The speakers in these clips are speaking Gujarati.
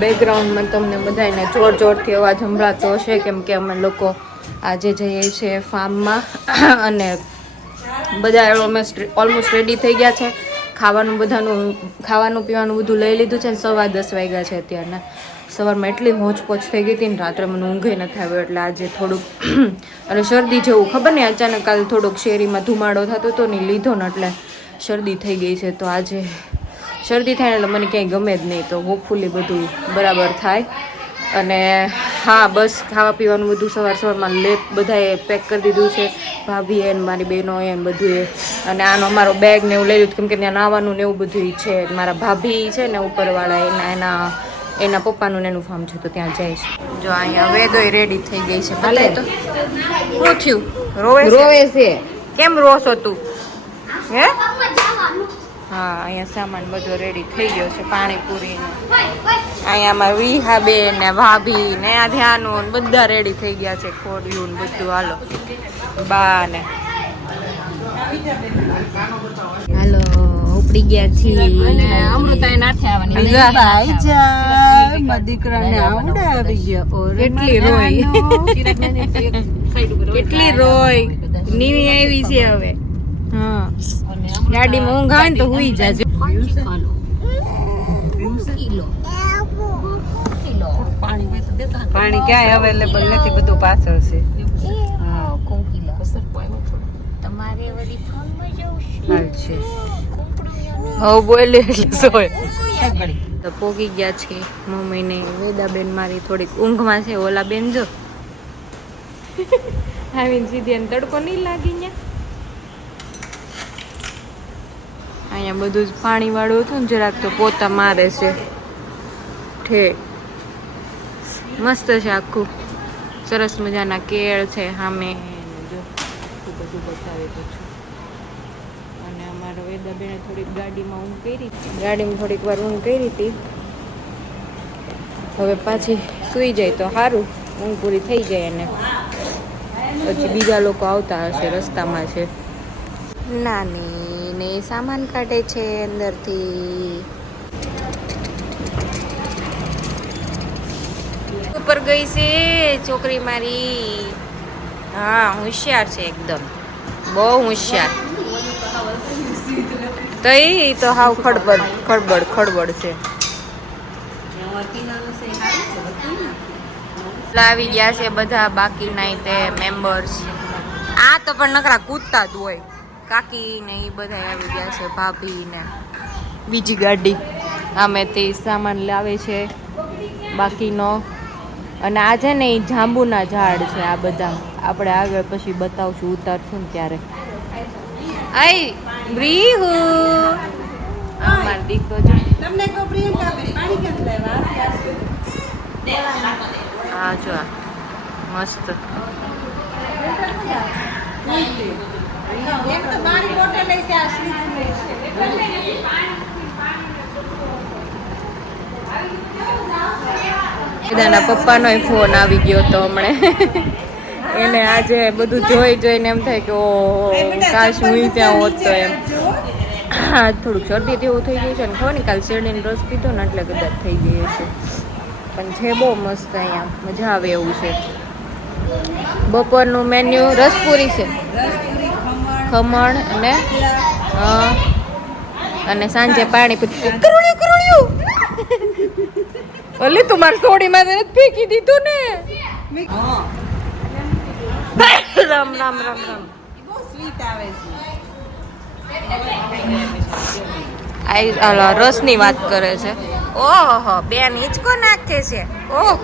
બેકગ્રાઉન્ડમાં તમને બધાને જોર જોરથી અવાજ સંભળાતો હશે, કેમ કે અમે લોકો આજે જઈએ છીએ ફાર્મમાં અને બધા ઓલમોસ્ટ રેડી થઈ ગયા છે. ખાવાનું પીવાનું બધું લઈ લીધું છે. 10:15 વાગ્યા છે અત્યારના. સવારમાં એટલી હોંચપોચ થઈ ગઈ હતી ને રાત્રે મને ઊંઘે નથી આવ્યો, એટલે આજે થોડુંક અને શરદી જેવું ખબર ને અચાનક કાલ થોડોક શેરીમાં ધુમાડો થતો હતો ને લીધો ને એટલે શરદી થઈ ગઈ છે. તો આજે શરદી થાય ને એટલે મને ક્યાંય ગમે જ નહીં, તો હોપફુલી બધું બરાબર થાય. અને હા બસ ખાવા પીવાનું બધું સવારમાં બધાએ પેક કરી દીધું છે, ભાભીએ ને મારી બહેનોએ ને બધું. અને આનો અમારો બેગ ને એવું લઈ લીધું, કેમ કે ત્યાં નાવાનું ને એવું બધું છે. મારા ભાભી છે ને ઉપરવાળા એના પપ્પાનું ને એનું ફાર્મ છે, તો ત્યાં જાય છે. જો અહીંયા વેદોય રેડી થઈ ગઈ છે. ભલે તો શું થયું? રોવે છે. કેમ રોસો તું? હે હા, અહીંયા સામાન બધો રેડી થઈ ગયો છે. પાણીપુરી ને અહીંયા અમારા વિહાબેન ને ભાભી ને આ ધ્યાનું બધા રેડી થઈ ગયા છે. ખોડિયું ને બધું. હાલો બા ને હાલો ઉપડી ગયા છીએ. અમૃતાએ નાથે આવવાની દીકરાને આવડે આવી ગયા. કેટલી રોય કેટલી રોય નીવી આવી છે હવે. હા ગાડીમાં ઊંઘ આવે ને તો હુઈ જાજો. પાણી ક્યાંય અવેલેબલ નથી, બધું પાછળ છે. હવે બોલે એટલે સોય તો પોગી ગયા છે. મમ્મી ને વેદાબેન મારી થોડીક ઊંઘમાં છે. ઓલા બેન જો આવીને સીધી એને તડકો નહીં લાગી ને. અહીંયા બધું જ પાણી વાળું હતું ને જરાક, તો પોતા મારે છે. ઠેક મસ્ત છે આખું. સરસ મજાના કેળ છે સામે. જો બધું બતાવે તો છું. અને અમારા વેદાબેને થોડીક ગાડીમાં થોડીક વાર ઊંઘ કરી હતી. હવે પાછી સૂઈ જાય તો સારું, ઊંઘ પૂરી થઈ જાય. અને પછી બીજા લોકો આવતા હશે, રસ્તામાં છે. નાની ને સામાન કાઢે છે અંદરથી. ઉપર ગઈ છે છોકરી મારી. હા હોશિયાર છે એકદમ, બહુ હોશિયાર. તો એ તો હાવ ખડબડ છે. આવી ગયા છે બધા બાકીના તે મેમ્બર્સ. આ તો પણ નકરા કૂદતા જ હોય. કાકી ને એ બધા આવી ગયા છે, ભાભી ને બીજી ગાડી. અમે તે સામાન લાવે છે બાકીનો. અને આ છે ને એ જાંબુના ઝાડ છે આ બધા. આપણે આગળ પછી બતાવશું, ઉતારશું ને ત્યારે. આઈ બ્રીહુ અમાર દીકો જો તમને કો પ્રિયંકા પાણી કેમ લેવા આ જો મસ્ત. એક તો મારી બોટલ લઈ છે આ શ્રીજી બધાના પપ્પાનો ફોન આવી ગયો તો હમણે. એને આજે બધું જોઈને એમ થાય કે ઓ કાશ હું ત્યાં હોત તો એમ. થોડુંક શરદી જેવું થઈ ગયું છે ને, ખબર ને કાલ શેરડીનો રસ પીધો ને એટલે કદાચ થઈ ગઈ છે. પણ છે બહુ મસ્ત, અહીંયા મજા આવે એવું છે. બપોરનું મેન્યુ રસપુરી છે, ખમણ અને સાંજે પાણીપુરી. કરુણ્યું ઓલી તું મારી સોડીમાં નથી ફેંકી દીધું ને. રામ રામ રામ રામ. બહુ સ્વીટ આવે છે. રસની વાત કરે છે. ઓહો બેન હિંચકો નાખે છે. ઓહ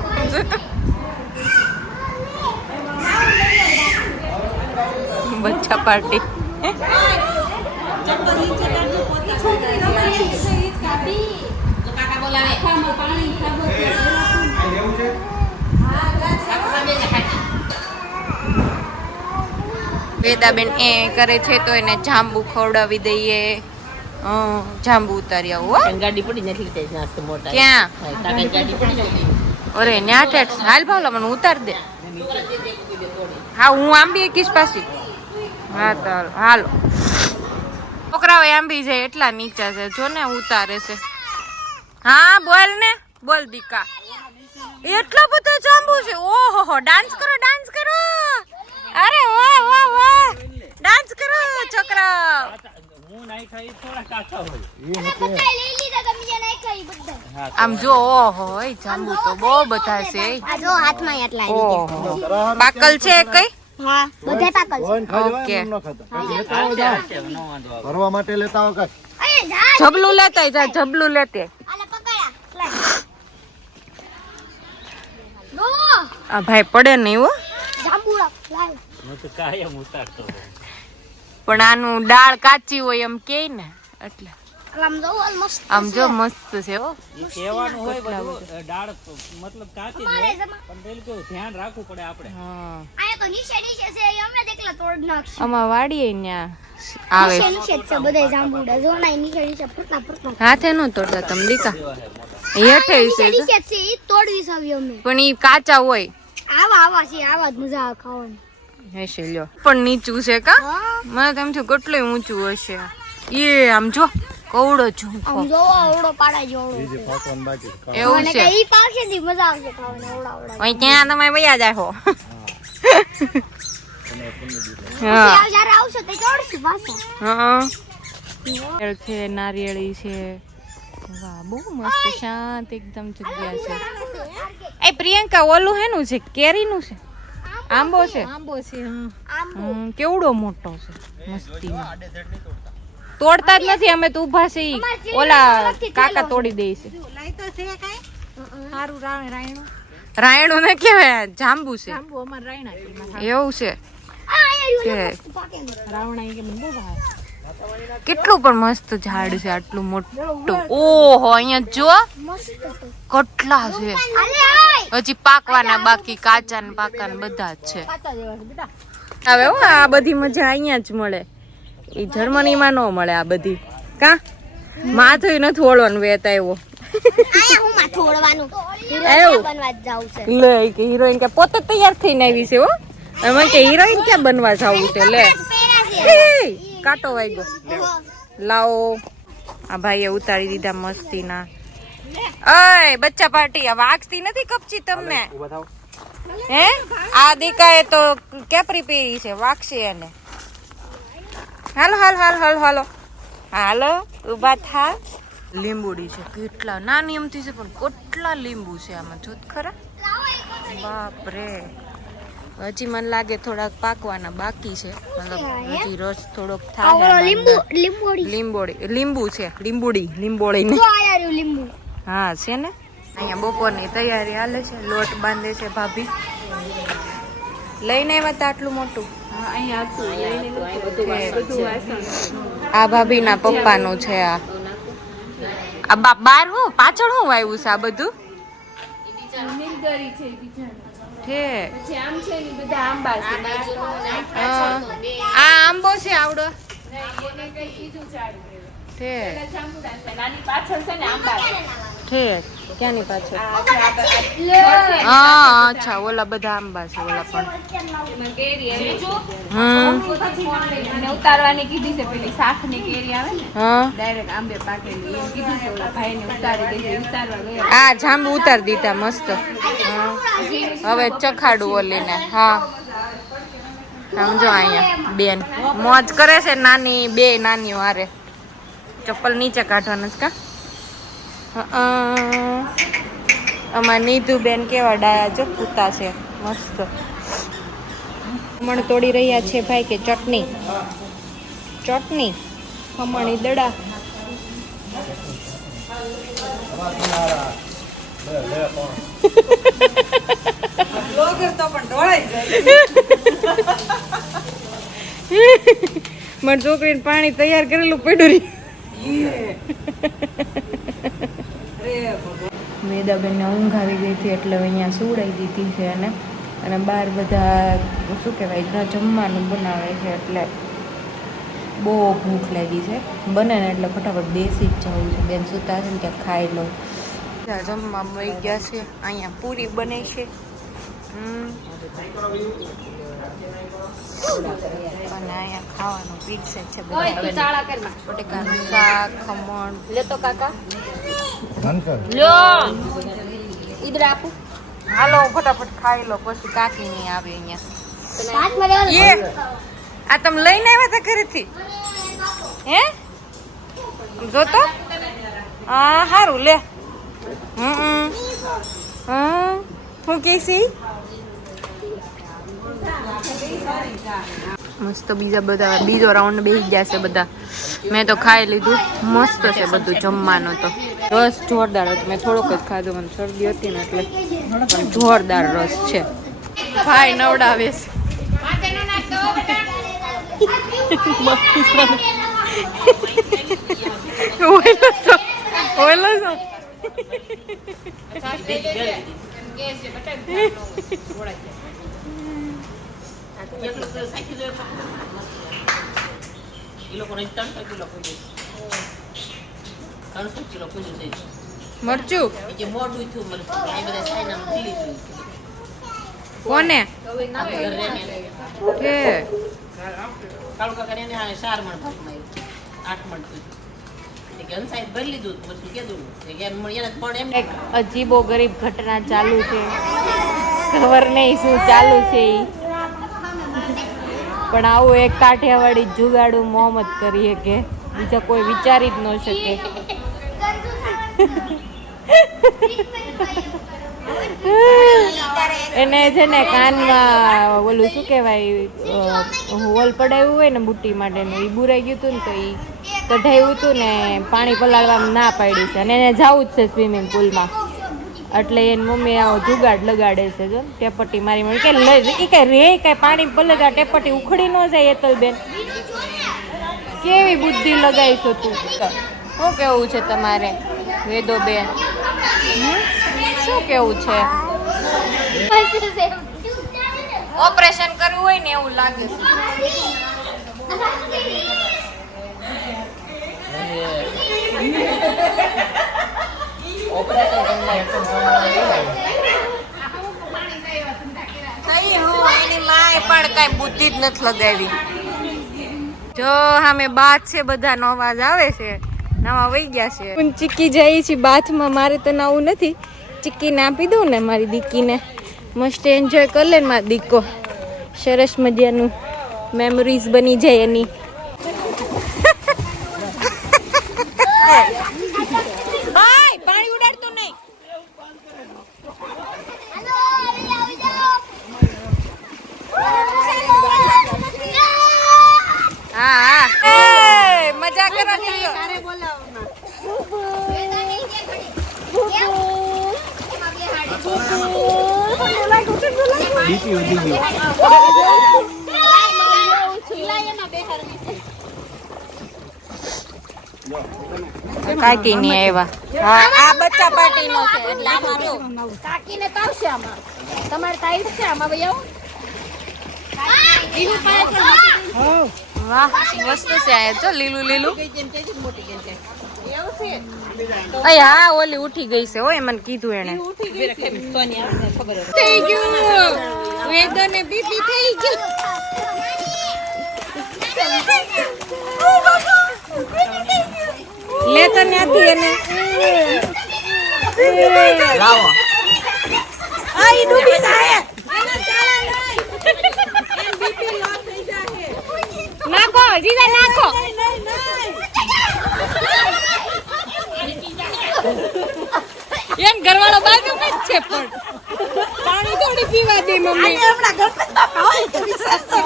બચ્ચા પાર્ટી. વેદાબેન એ કરે છે તો એને જાંબુ ખવડાવી દઈએ. જાંબુ ઉતારી આવું. ગાડી પડી નથી મોટા. ક્યાં? ગાડી પડી. અરે ન્યા ટેક્સ હાલ ભાવલા મને ઉતાર દે. હા હું આંબી એકીશ પાછી. હા તો હાલો. છોકરાઓ આંબી જાય એટલા નીચા છે જો ને, ઉતારે છે. હા બોલ ને. બોલ દીકા એટલો બધો જાંબુ છે ઓહો ડાન્સ કરો અરે વાહ વાહ વાહ ડાન્સ કરો છોકરા આમ જો ઓહો એ જાંબુ તો બહુ બધા છે જો હાથમાં આટલા ઓહો પાકલ છે કઈ હા બધા પાકલ ઓકે ભરવા માટે લેતા આવો કઈ જબલું લેતા જા જબલું લેતે આલે પકડ્યા આ ભાઈ પડે નહીં હો જાંબુ લાય પણ આનું દાળ કાચી હોય એમ કે ને એટલે આમ જો મસ્ત આમ જો મસ્ત છે હો કહેવાનું હોય બધું ડાળ મતલબ કાચી જ હોય પણ પેલું કેવું ધ્યાન રાખવું પડે આપણે હા આયા તો નીચે છે અમે દેખલા તોડ નાખશું આમાં વાડીએ ન્યા આવે નીચે છે બધા જાંબુડા જો ના નીચે ફૂટના હાથે નો તોડતા તમ દીકા હેઠે છે નીચે છે ઈ તોડવી સાવી અમે પણ ઈ કાચા હોય આવા છે આવા જ મજા આવે ખાવાની હેશે લ્યો પણ નીચું છે કા હા મને તેમ થયું કેટલું ઊંચું હશે એ આમ જો કવડો ઝુમકો આમ જો ઓવડો પાડા જેવડો જે પાકવાનું બાકી છે. એવું મને છે કઈ પાકે ની મજા આવશે ખાવાની ઓવડા અહીં ત્યાં તમે વયા જાહો હા જ્યારે આવશે તો તોડશું પાછા હા નારિયેળ છે નારિયેળી છે વાહ બહુ મસ્ત શાંત એકદમ જગ્યા છે એ પ્રિયંકા ઓલું હેનું છે કેરીનું છે આંબો છે કેવડો મોટો છે મસ્તીમાં તોડતા જ નથી અમે તો ઊભા છે ઈ ઓલા કાકા તોડી દે છે રાયણું ને કેવાય જાંબુ છે એવું છે કે કેટલું પણ મસ્ત ઝાડ છે આટલું મોટું ઓહો અહીંયા જો કેટલા છે હજી પાકવાના બાકી કાચા ને પાકા ને બધા જ છે હવે હો આ બધી મજા અહીંયા જ મળે એ જર્મનીમાં ન મળે આ બધી કા માથું નથી ઓળવાનું વેતા એવો આયા હું માથું ઓળવાનું એવું બનવા જાવ છે લે કે હિરોઈન કે પોતે તૈયાર થઈને આવી છે હો એમાં કે હિરોઈન ક્યાં બનવા જાવું છે લે એ, કાંટો વાગ્યો લાવો આ ભાઈએ ઉતારી દીધા મસ્તીના અય બચ્ચા પાર્ટી આ વાગતી નથી કપચી તમને હે આ દીકાએ તો કેપરી પહેરી છે વાગશે એને હાલો હાલ હાલ હાલ હાલો હાલો ઉભા થા લીંબુડી છે કેટલા નાની એમથી છે પણ કેટલા લીંબુ છે આમાં જોત ખરા બાપ રે હજી મને લાગે થોડાક પાકવાના બાકી છે મતલબ હજી રસ થોડોક થાય લીંબોડી લીંબુ છે લીંબોડી ને જો આયા રહ્યું લીંબુ હા છે ને અહીંયા બપોરની તૈયારી હાલે છે લોટ બાંધે છે ભાભી લઈને આવ્યા તા આટલું મોટું આ ભાભીના પપ્પાનું છે આ બાર હું પાછળ હું આવ્યું છે આ બધું છે આ આંબો છે આવડો છે ક્યાંની પાછળ હા અચ્છા ઓલા બધા આંબા છે ઓલા પણ ઉતારવાની કીધી છે પેલી શાક ની કેરી આવે ને હા ડાયરેક્ટ આંબે પાકેલી એમ કીધું છે ઓલા ભાઈ ને ઉતારી દેજે ઉતારવા ગયા આ જાંબુ ઉતારી દીધા મસ્ત હા. હવે ચખાડું ઓલીને હા સમજો અહીંયા બેન મોજ કરે છે નાની બે નાનીઓ હારે ચપ્પલ નીચે કાઢવાના છે કા અમાર નીધુ બેન કેવા ડાયા જો પૂતા છે મસ્ત ખમણ તોડી રહ્યા છે ભાઈ કે ચટણી ખમણી દડા મારી છોકરીને પાણી તૈયાર કરેલું પડ્યું મેદાબેનને ઊંઘ આવી ગઈ હતી એટલે અહીંયા સુવડાવી દીધી છે અને બહાર બધા શું કહેવાય જમવાનું બનાવે છે એટલે બહુ ભૂખ લાગી છે બને ને એટલે ફટાફટ બેસી જ જવું છે બેન સૂતા છે ને ત્યાં ખાઈ લઉં જમવા મળી ગયા છે અહીંયા પૂરી બને છે અને અહીંયા ખાવાનું પીરસે છે બધા બટેકાનું શાક ખમણ લેતો કાકા ધનકર લ્યો ઉઈદરા આપું હાલો ફટાફટ ખાઈ લો પછી કાકી નહીં આવે અહીંયા હાથમાં લેવાનું. એ આ તમે લઈને આવ્યા હતા ઘરેથી હે જોતો હા સારું લે હું કેસી મસ્ત બીજો રાઉન્ડ બેસી ગયા છે બધા મેં તો ખાઈ લીધું મસ્ત છે બધું જમવાનું તો રસ જોરદાર હતો મેં થોડોક જ ખાધો મને શરદી હતી ને એટલે પણ જોરદાર રસ છે ભાઈ નવડાવે છે મરચું કોને અજીબો ગરીબ ઘટના ચાલુ છે ખબર નહીં શું ચાલુ છે ઈ પણ આવું એક કાઠિયાવાડી જુગાડું મોહમ્મદ કરીએ કે બીજા કોઈ વિચારી જ ન શકે એને છે ને કાનમાં ઓલું શું કહેવાય હોલ પડાવ્યું હોય ને બુટ્ટી માટેનું એ બુરાઈ ગયું હતું ને તો એ કઢાવ્યું હતું ને પાણી પલાળવામાં ના પાડી છે અને એને જવું જ છે સ્વિમિંગ પુલમાં એટલે એની મમ્મી આવો જુગાડ લગાડે છે જો ટેપટી મારી મળી કે કઈ રે કઈ પાણી પલગા ટેપટી ઉખડી ન જાય એતલબેન કેવી બુદ્ધિ લગાવીશો તું શું કેવું છે તમારે વેદોબેન શું કેવું છે ઓપરેશન કરવું હોય ને એવું લાગે છે એની માએ પણ કઈ બુદ્ધિ જ નથી લગાવી જો સામે બાથ છે બધાનો અવાજ આવે છે નવા વહી ગયા છે હું ચીકી જઈ છે બાથમાં મારે તો નાવું નથી ચીકીને આપી દઉં ને મારી દીકીને મસ્ત એન્જોય કરી લે મારી દીકો સરસ મજાનું મેમરીઝ બની જાય એની પાણી ઉડાડતું નહીં હા મજા કરો કાકી ની આવ્યા હા આ બચ્ચા પાર્ટી નો છે એટલે આમાં જો કાકીને તો આવશે આમાં તમારે તાઈ છે આમાં ભાઈ આવો વાહ વસ્તુ છે આ જો લીલું લીલું અય હા ઓલી ઉઠી ગઈ છે ઓય મને કીધું એને થઈ ગયું વેદને બીપી થઈ ગયું લે તો નથી એને લાવો આઈ ડૂબી જાય નાખો જીજા નાખો એમ ઘરવાળો બાજુમાં જ છે પણ પાણી થોડી પીવા દે મમ્મી હમણાં ગણપત હોય તો વિશ્વાસ તો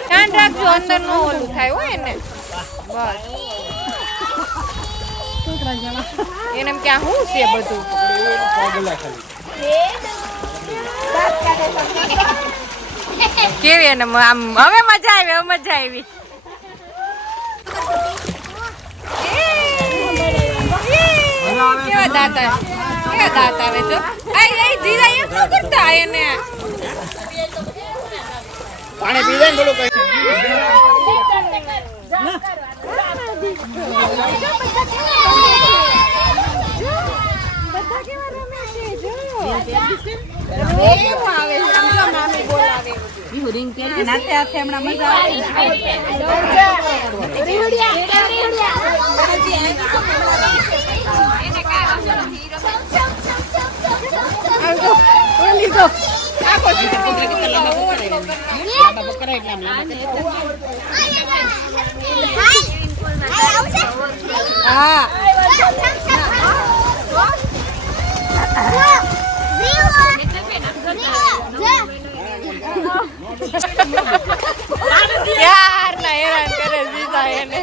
ધ્યાન રાખજો અંદર નો ઓલું થાય હોય ને બસ એને ક્યાં શું છે બધું કેવી એને આમ હવે મજા આવી હવે મજા આવી કેવા દાંત આવે તો જીરા એમ શું કરતા એને પાણી પી જાય થોડું કઈ નાતે હાથે હમણાં મજા આવે યાર ના હેરાન કરે સીધા એને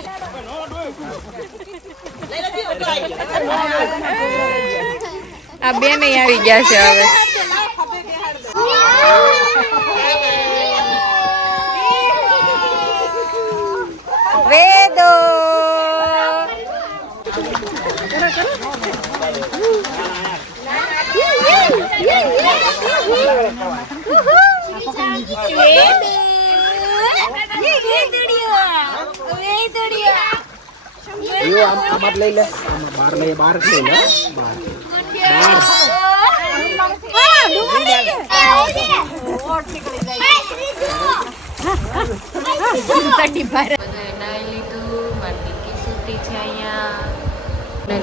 આ બેન આવી ગયા છે હવે વેદો આમાં લઈ લે આમાં બહાર લઈ લે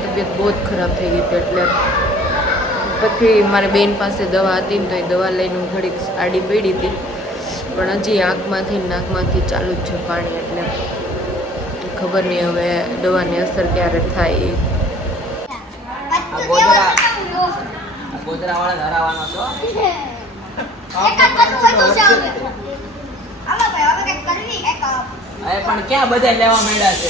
તબિયત બહુ જ ખરાબ થઈ ગઈ હતી એટલે પછી મારી બેન પાસે દવા હતી ને તો એ દવા લઈને હું ઘડીક આડી પડી હતી પણ હજી આંખમાંથી નાકમાંથી ચાલુ જ છે પાણી એટલે ખબર નહીં હવે દવાની અસર ક્યારે થાય ગોધરા વાળા ધરાવવાનો છો અરે પણ ક્યાં બધા લેવા માંડ્યા છે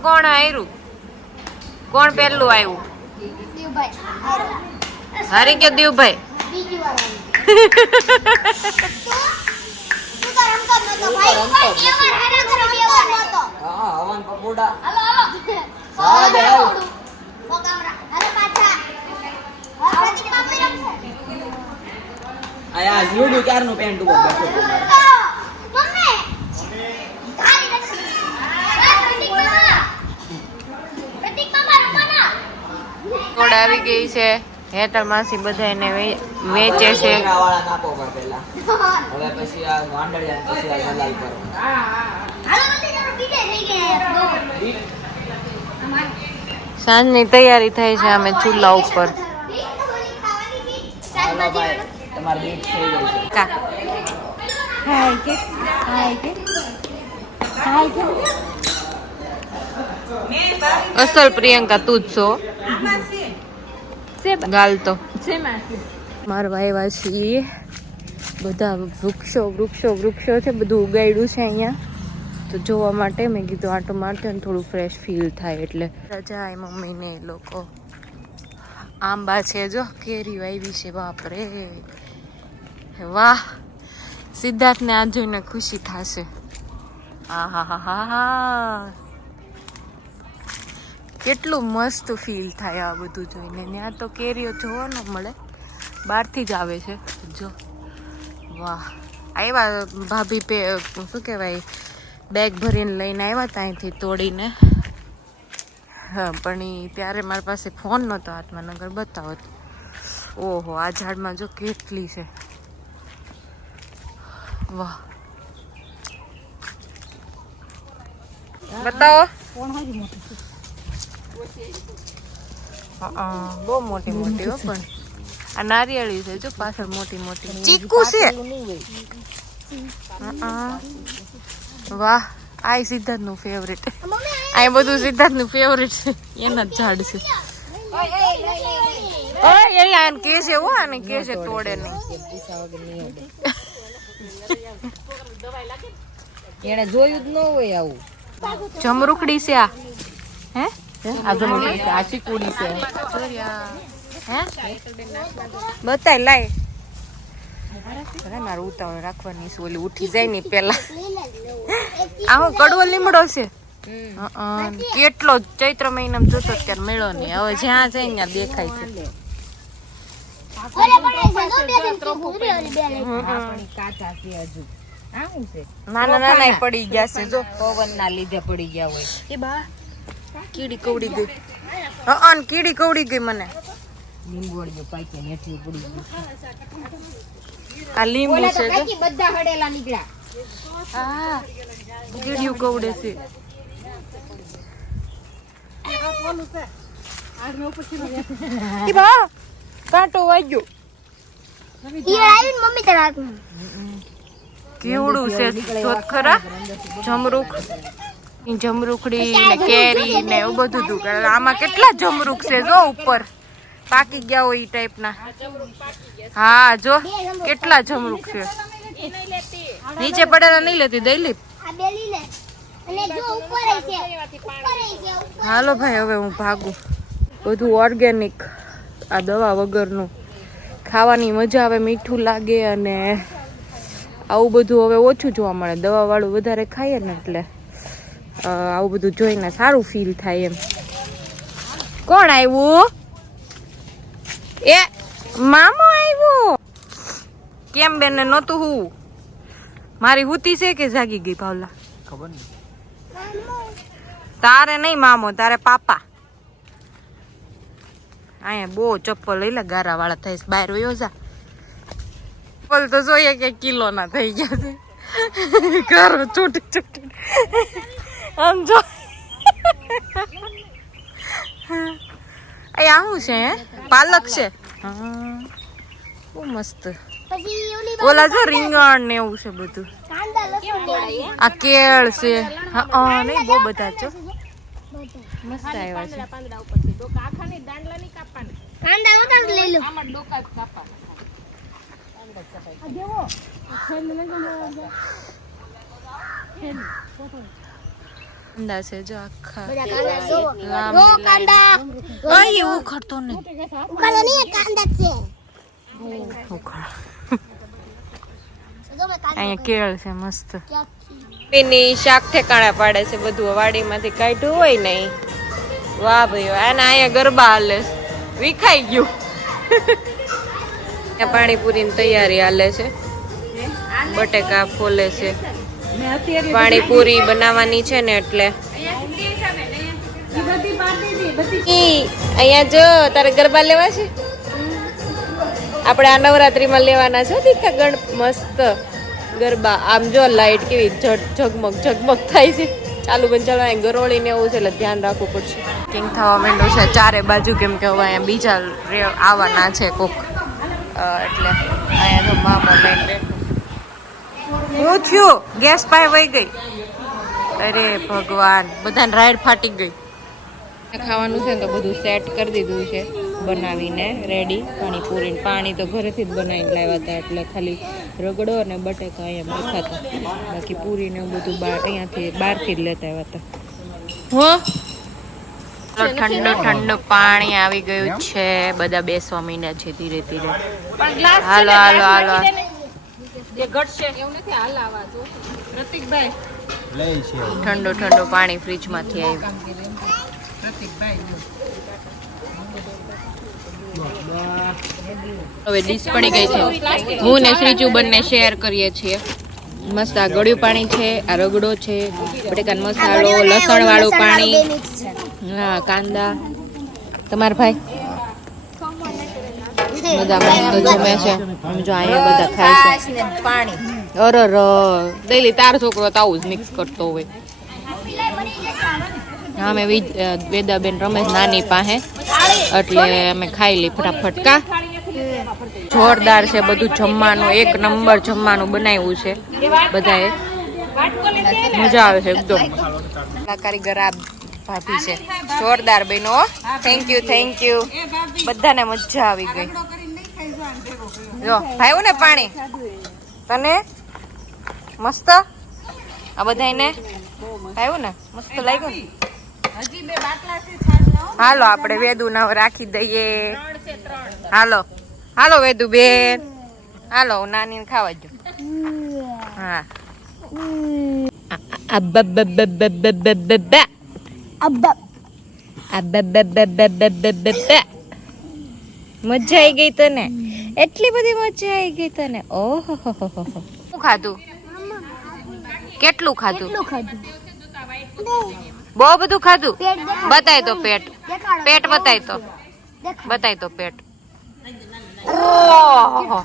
કોણ આવ્યું કોણ પહેલું આવ્યું હારી ગયો દીવભાઈ હવન પપોડા આ લુડુ ક્યારનું પેન્ટ ઉપર બેઠો કોડ આવી ગઈ છે હેતર માસી બધા એને વેચે છે વાળા નાખો પર પેલા હવે પછી આ વાંડળિયા પછી આ ગલાલ પર સાંજની તૈયારી થઈ છે અમે ચૂલા ઉપર હાલો ભાઈ તમારી બીટ થઈ ગઈ છે કા અસલ પ્રિયંકા તું જ છો ગાલ તો મારવા આવ્યા છીએ બધા વૃક્ષો છે બધું ઉગાડ્યું છે અહીંયા તો જોવા માટે મેં કીધું આટો મારતો ને થોડું ફ્રેશ ફીલ થાય એટલે રજા મમ્મીને એ લોકો આંબા છે જો કેરીઓ આવી છે બાપરે વાહ સિદ્ધાર્થને આ જોઈને ખુશી થશે હા કેટલું મસ્ત ફીલ થાય આ બધું જોઈને ત્યાં તો કેરીઓ જોવા ન મળે બહારથી જ આવે છે જો વાહ આવ્યા ભાભી શું કહેવાય બેગ ભરીને લઈને આવ્યા ત્યાંથી તોડીને હા પણ એ ત્યારે મારી પાસે ફોન નહોતો હાથમાં નગર બતાવત ઓહો આ ઝાડમાં જો કેટલી છે વાહ બતાવો બહુ મોટી મોટી હો પણ આ નારિયેળી છે જો પાછળ મોટી મોટી ચીકુ છે વાહ આ સિદ્ધાર્થ નું ફેવરેટ આ બધું સિદ્ધાર્થ નું ફેવરેટ છે એના જ ઝાડ છે એલા આને કે છે હો આને કે છે તોડે નહીં એને જોયું જ ન હોય આવું જમરૂખડી છે આ હે આ જમરૂખડી છે આ ચીકુડી છે હે બતાય લાય મારું ઉતાવળ રાખવાની છે ઓલી ઉઠી જાય ને પેલા આ હું કડવો લીમડો છે કેટલો ચૈત્ર મહિનામાં જોતો ત્યારે મેળો નહીં, હવે જ્યાં જાય ત્યાં દેખાય છે. નાના નાના પડી ગયા છે જો, પવન ના લીધે પડી ગયા હોય. એ બા કીડી કવડી ગઈ. કીડી કવડી ગઈ મને. આ લીંબુ છે બધા હડેલા નીકળ્યા. હા કીડીયું કવડે છે. ઈ બા કાંટો વાગ્યો. મમ્મી તારા હાથમાં કેવડું છે જોત ખરા. જમરૂખડી ને કેરી ને એવું બધું હતું. આમાં કેટલા જમરૂખ છે જો, ઉપર પાકી ગયા હોય એ ટાઈપ ના. હા જો કેટલા જમરૂખ છે. નીચે પડેલા નહીં લેતી દઈલી. હાલો ભાઈ હવે હું ભાગું. બધું ઓર્ગેનિક, આ દવા વગરનું ખાવાની મજા આવે, મીઠું લાગે અને આવું બધું હવે ઓછું જોવા મળે. દવા વાળું વધારે ખાઈએ ને એટલે આવું બધું જોઈને સારું ફીલ થાય એમ. કોણ આવ્યું? એ મામો આવ્યો. કેમ બેન નતું હું મારી હુતી છે કે જાગી ગઈ ભાવલા? ખબર નહીં. તારે નહીં મામો, તારે પાપા. અહીંયા બહુ ચપ્પલ લઈ લે, ગારા વાળા થઈશ. બહાર વયો જા. ચપ્પલ તો જોઈએ કે કિલો ના થઈ ગયા છે. ગારો ચોટી ચોટી આમ જો. અહીંયા શું છે? પાલક છે. હા બહુ મસ્ત. ઓલા જો રીંગણ ને એવું છે બધું. આ કેળ છે. હા નહીં બહુ બધા છો. મસ્ત આવ્યા છે. કાંદા છે જો આખા. એવું ખરતો નહીં. અહીંયા કેળ છે મસ્ત. એની શાક ઠેકાણા પાડે છે બધું વાડીમાંથી કાઢ્યું હોય નહીં. વાહ ભાઈ આના અહીંયા ગરબા હાલે છે. વિખાઈ ગયું. પાણીપુરી ની તૈયારી હાલે છે. બટેકા ફોલે છે. પાણીપુરી બનાવવાની છે ને એટલે. અહીંયા જો તારે ગરબા લેવા છે. આપણે આ નવરાત્રીમાં લેવાના છે દીકા ગણ મસ્ત ગરબા. આમ જો લાઈટ કેવી ઝગમગ ઝગમગ થાય છે. ચાલુ બંધ ચાલુ અહીંયા ગરોળી ને એવું છે એટલે ધ્યાન રાખવું પડશે. કિંગ થવા માંડ્યું છે ચારે બાજુ, કેમ કે હવે અહીંયા બીજા આવવાના છે કોક એટલે અહીંયા તો મામો લઈને બેઠું. હું થયું ગેસ પાય વહી ગઈ. અરે ભગવાન, બધાને રાઈડ ફાટી ગઈ. ખાવાનું છે ને તો બધું સેટ કરી દીધું છે બનાવીને રેડી. પાણીપુરી પાણી તો ઘરેથી જ બનાવીને લાવ્યા હતા એટલે ખાલી રગડો અને બટેકા અહીંયા બેઠા હતા. બાકી પૂરી ને એવું બધું અહીંયાથી બહારથી જ લેતા આવ્યા હતા. ઠંડુ ઠંડુ પાણી આવી ગયું છે. બધા બેસવા માંડ્યા છે ધીરે ધીરે. હાલો હાલો હાલો. ઠંડુ ઠંડુ પાણી ફ્રીજ માંથી આવ્યું. હવે ડીશ પડી ગઈ છે. હું ને શ્રીજુ બંને શેર કરીએ છીએ. મસ્ત આ ગળ્યું પાણી છે, આ રગડો છે, બટેકાનો મસાલો, લસણ વાળું પાણી, હા કાંદા. તમારા ભાઈ બધા મસ્ત જમે છે. જો અહીંયા બધા ખાય છે. પાણી અરર ડેલી તાર છોકરો તો આવું જ મિક્સ કરતો હોય. હા અમે વેદાબેન રમેશ નાની પાસે એટલે અમે ખાઈ લઈ ફટાફટ. કા જોરદાર છે બધું જમવાનું, એક નંબર જમવાનું બનાવ્યું છે બધાએ. મજા આવે છે એકદમ. કારીગર આ ભાભી છે જોરદાર બહેનો. Thank you thank you. બધાને મજા આવી ગઈ. જો ભાઈ ને પાણી તને મસ્ત. આ બધાને ભાઈ ને મસ્ત લાગ્યું. હાલો આપણે વેદુ ના રાખી દઈએ. હાલો હાલો વેદુ બેન હાલો નાની ખાવા જો. હા અબ્બબ્બબ્બબ્બબ્બબ્બબ્બા. અબ્બબ્બબ્બબ્બબ્બબ્બા. મજા આવી ગઈ તને? એટલી બધી મજા આવી ગઈ તને? ઓહો શું ખાધું? કેટલું ખાધું? બહુ બધું ખાધું. બતાય તો પેટ. પેટ બતાય તો. બતાય તો પેટ. ઓહો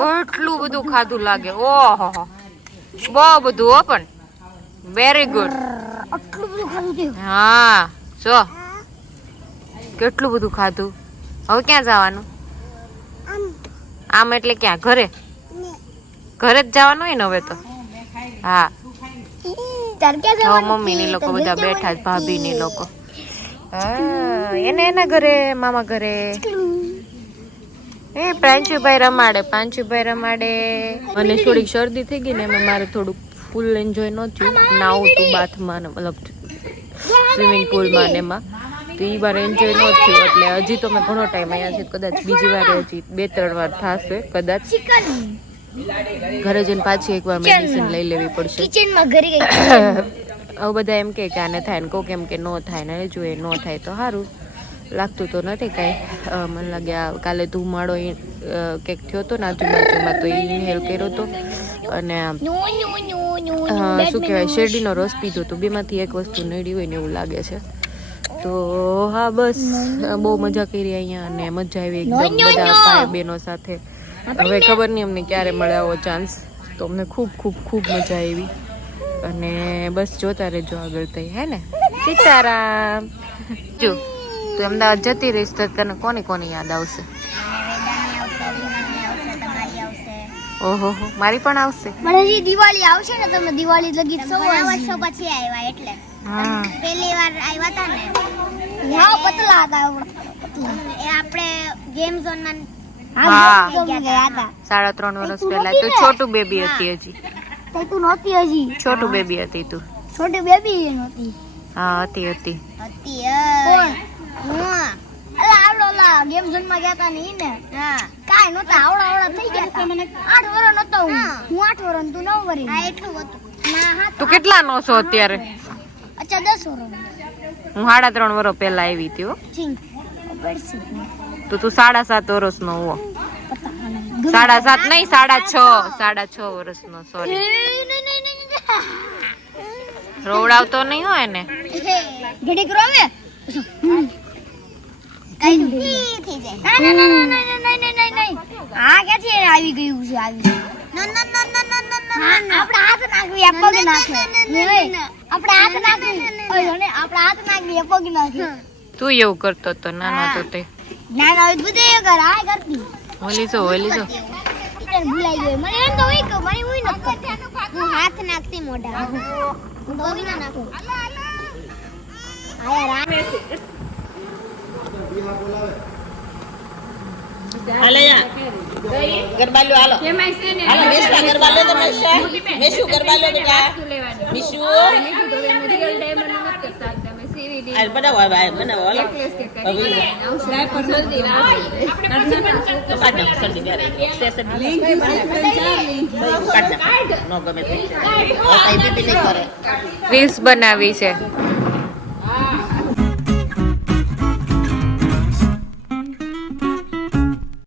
કેટલું બધું ખાધું લાગે. ઓહો બહુ બધું હો પણ વેરી ગુડ. હા જો કેટલું બધું ખાધું. હવે ક્યાં જવાનું? આમ એટલે ક્યાં? ઘરે? ઘરે જ જવાનું હોય ને હવે તો. હા હવે મમ્મી ની લોકો બધા બેઠા જ, ભાભી ની લોકો. એને એના ઘરે, મામા ઘરે. એ પ્રાંશુભાઈ રમાડે. મને થોડીક શરદી થઈ ગઈ ને એમાં મારે થોડુંક ફૂલ એન્જોય ન થયું. નાવું તું બાથમાં મતલબ સ્વિમિંગ પુલમાં ને એમાં, તો એ વાર એન્જોય ન થયું. એટલે હજી તો મેં ઘણો ટાઈમ અહીંયા છે, કદાચ બીજી વાર હજી 2-3 વાર થશે કદાચ. ઘરે જઈને પાછી એકવાર મેડિસિન લઈ લેવી પડશે. હવે બધા એમ કે આને થાય ને કોક એમ કે ન થાય ને જોઈએ ન થાય તો સારું. લાગતું તો નથી કાંઈ. મને લાગે કાલે ધુમાડો કંઈક થયો હતો ને આજુબાજુમાં, તો એ ઇન્હેલ કર્યો હતો અને શું કહેવાય શેરડીનો રસ પીધો હતો. બેમાંથી એક વસ્તુ નડી હોય ને એવું લાગે છે. તો હા બસ બહુ મજા કરી અહીંયા અને મજા આવી એકદમ બધા ભાઈ બહેનો સાથે. હવે ખબર નહીં અમને ક્યારે મળે આવો ચાન્સ, તો અમને ખૂબ ખૂબ ખૂબ મજા આવી. અને બસ જોતા રહેજો આગળ તઈ, હે ને? સીતારામ. જો તું અમદાવાદ જતી રહીશ તો તને કોની કોની યાદ આવશે? ઓહો મારી પણ આવશે. મને હજી દિવાળી આવશે ને, તમે દિવાળી લગી વર્ષો પછી આવ્યા એટલે પહેલી વાર આવ્યા હતા ને. હા પતલા હતા એ આપણે ગેમ ઝોન માં. હા 3.5 વર્ષ પહેલા તું છોટું બેબી હતી. હજી તું નહોતી, હજી છોટું બેબી હતી તું. છોટી બેબી નહોતી. હા હતી. કોણ? આવડો ગેમ ઝોન માં ગયા હતા ને ઈ ને. હા કાઈ નહોતા, આવડા થઈ ગયા હતા. મને 8 વર્ષ નતો. હું 8 વર્ષ તું 9 વર્ષ. હા એટલું હતું. તું કેટલા નો છો અત્યારે? અચ્છા 10 વર્ષ. હું 3.5 વર્ષ પહેલા આવી હતી હો. તો તું 7.5 વર્ષ નો હો. 7.5 નહીં 6.5 વર્ષ નો. સોરી રોવડાવતો નહીં હોય ને. ઘડીક રોવે કઈ થઈ જાય. નહીં આ ક્યાંથી આવી ગયું છે? આપણે હાથ નાખવી આ પગ નાખે. આપણે હાથ નાખવી આ પગ નાખે. તું એવું કરતો તો નાનો તો તે? ના બધું એ કર. આ કરતી ઓલી છો ભૂલાઈ ગયો. મને એમ તો હોય કે મને હું હું હાથ નાખતી મોઢા. હું પગ ના નાખું. ગરબા લો હાલો. હાલો મેસા ગરબા લો તો મેસુ ગરબા લો બેટા. મિશુ આ બનાવો બનાવો હાલો. હવે ડાયપર જલ્દી રીલ્સ બનાવી છે.